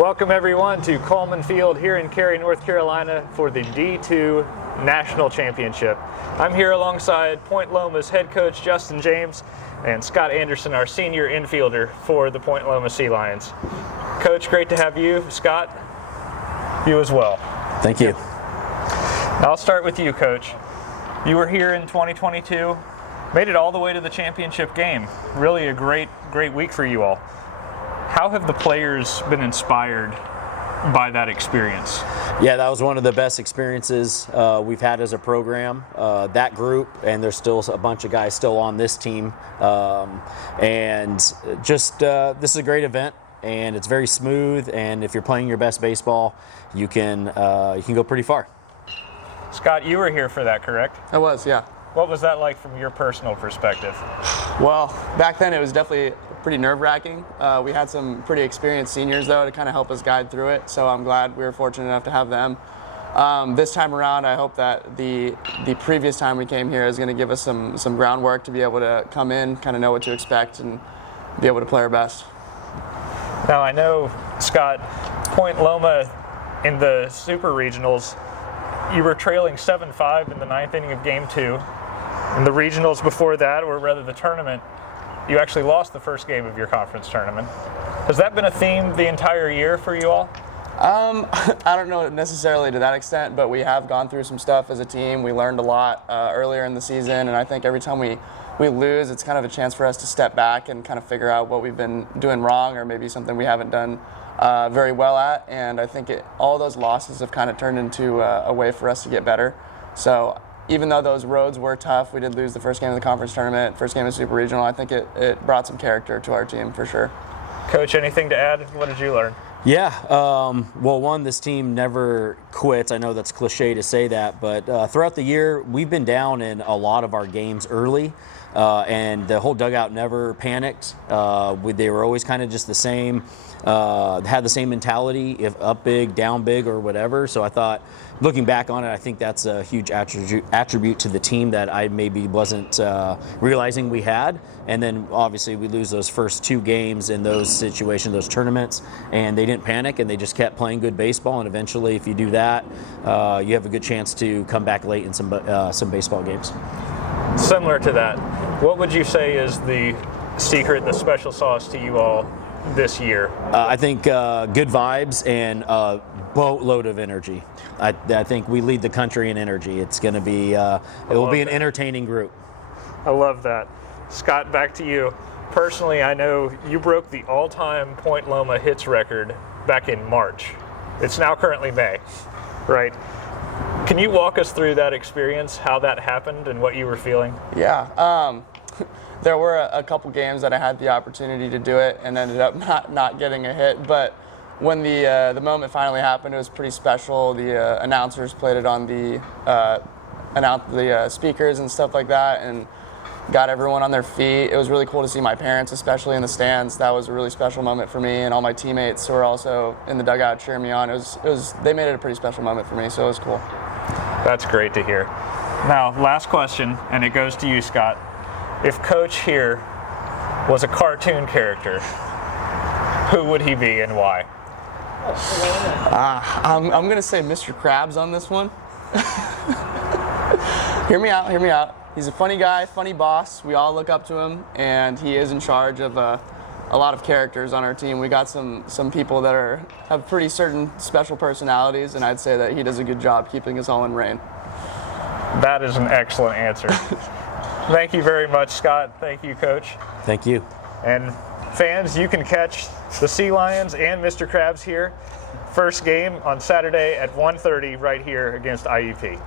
Welcome everyone to Coleman Field here in Cary, North Carolina for the D2 National Championship. I'm here alongside Point Loma's head coach Justin James and Scott Anderson, our senior infielder for the Point Loma Sea Lions. Coach, great to have you. Scott, you as well. Thank you. I'll start with you, Coach. You were here in 2022, made it all the way to the championship game. Really a great week for you all. How have the players been inspired by that experience? Yeah, that was one of the best experiences we've had as a program. That group, and there's still a bunch of guys still on this team. This is a great event, and it's very smooth. And if you're playing your best baseball, you can go pretty far. Scott, you were here for that, correct? I was, yeah. What was that like from your personal perspective? Well, back then it was definitely pretty nerve-wracking. We had some pretty experienced seniors, though, to kind of help us guide through it, so I'm glad we were fortunate enough to have them. This time around, I hope that the previous time we came here is going to give us some groundwork to be able to come in, kind of know what to expect, and be able to play our best. Now, I know, Scott, Point Loma in the Super Regionals, you were trailing 7-5 in the ninth inning of Game 2. In the regionals before that, or rather the tournament, you actually lost the first game of your conference tournament. Has that been a theme the entire year for you all? I don't know necessarily to that extent, but we have gone through some stuff as a team. We learned a lot earlier in the season, and I think every time we lose, it's kind of a chance for us to step back and kind of figure out what we've been doing wrong, or maybe something we haven't done very well at. And I think all those losses have kind of turned into a way for us to get better. So even though those roads were tough, we did lose the first game of the conference tournament, first game of Super Regional. I think it brought some character to our team for sure. Coach, anything to add? What did you learn? Yeah, well, one, this team never quits. I know that's cliche to say that, but throughout the year, we've been down in a lot of our games early, and the whole dugout never panicked. They were always kind of just the same, had the same mentality, if up big, down big, or whatever. So I thought, looking back on it, I think that's a huge attribute to the team that I maybe wasn't realizing we had. And then obviously we lose those first two games in those situations, those tournaments, and they didn't panic and they just kept playing good baseball. And eventually, if you do that, you have a good chance to come back late in some baseball games. Similar to that, what would you say is the secret, the special sauce to you all this year? I think good vibes and a boatload of energy. I think we lead the country in energy. It's going to be, it will be an entertaining group. I love that. Scott, back to you. Personally, I know you broke the all-time Point Loma hits record back in March. It's now currently May, right? Can you walk us through that experience, how that happened, and what you were feeling? Yeah. There were a couple games that I had the opportunity to do it and ended up not getting a hit. But when the moment finally happened, it was pretty special. The announcers played it on the speakers and stuff like that, and got everyone on their feet. It was really cool to see my parents, especially in the stands. That was a really special moment for me, and all my teammates who were also in the dugout cheering me on. They made it a pretty special moment for me, so it was cool. That's great to hear. Now, last question, and it goes to you, Scott. If Coach here was a cartoon character, who would he be and why? I'm going to say Mr. Krabs on this one. Hear me out. He's a funny guy, funny boss. We all look up to him, and he is in charge of a lot of characters on our team. We got some people that have pretty certain special personalities, and I'd say that he does a good job keeping us all in rein. That is an excellent answer. Thank you very much, Scott. Thank you, Coach. Thank you. And fans, you can catch the Sea Lions and Mr. Krabs here. First game on Saturday at 1:30 right here against IUP.